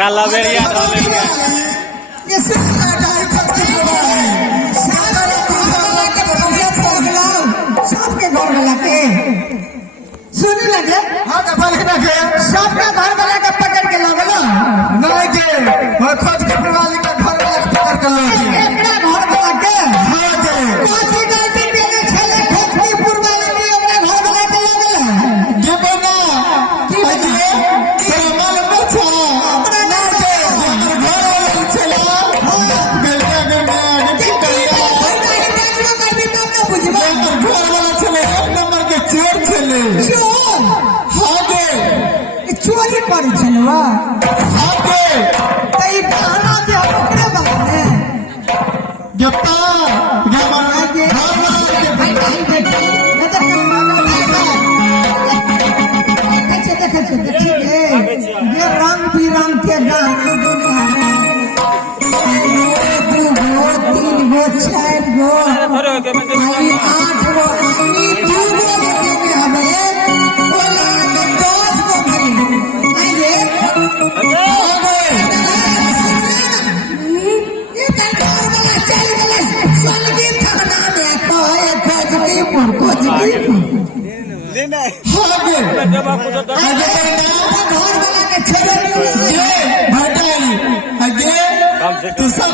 एकरा लबेरिया धलेरिया कैसे लड़ाई करती है सारे वाला के भैया पगला सबके घर वाला के सुनी लगे हां तो बोले ना के सबका घर वाला के पकड़ के लगला नहीं के मैं खोज के वाली का घर वाला के पकड़ के लो एकरा घर वाला के हां के काची गलती देने छले खोखरी पुरवाला में अपना घर वाला के लगला जे बना की बना तेरा माल बचा अपना ना के घर वाला चला गलतियां करने आगे पिटाया कर भी तब ना बुझबा घर वाला चले एक नंबर के चोर चले चोर हां के चोरी पर चलवा हां के तई बहाना दे अपने बहाने जप्ता गमाना आगे घर वाला के भाई भाई देखिए मैं तो देखिए ये रंग बिरंग के गाने दुनिया में 2 गो 3 गो 4 गो आई 8 गो आई 2 गो लेके हमें बोला के 10 गो भरी आइए ये कंट्रोल वाला चल वाला संगीत थाना में कोई खोज लेना हां के जब आपको तो आगे घर वाला के छेड़ो नहीं ये भटाई आगे तू सब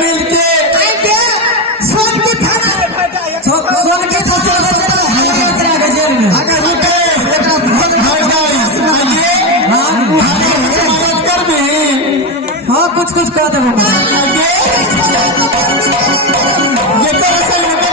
मिल के आइए संगीत थाना संगीत थाना गजर में अगर रुके भटाई आगे मदद कर भी हाँ कुछ कह दो आगे ये तेरा सही में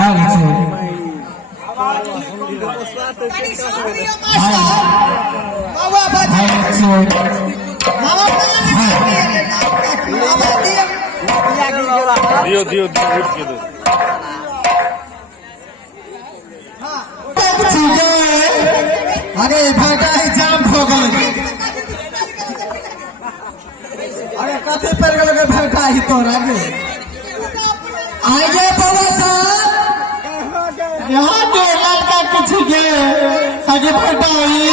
भाग से बाबा बाबा भाग से दियो दियो उठ के दो अरे भाटा ही जाम हो गए अरे कथे पर गए भाटा ही तो आगे आगे बाबा साहब यहाँ के लड़का कुछ के आगे भाटा ही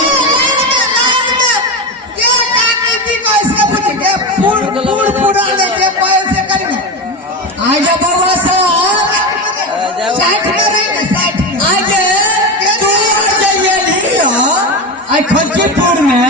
आगे बाबा साहब आगे तू जाइए लियो आई खलकीपुर में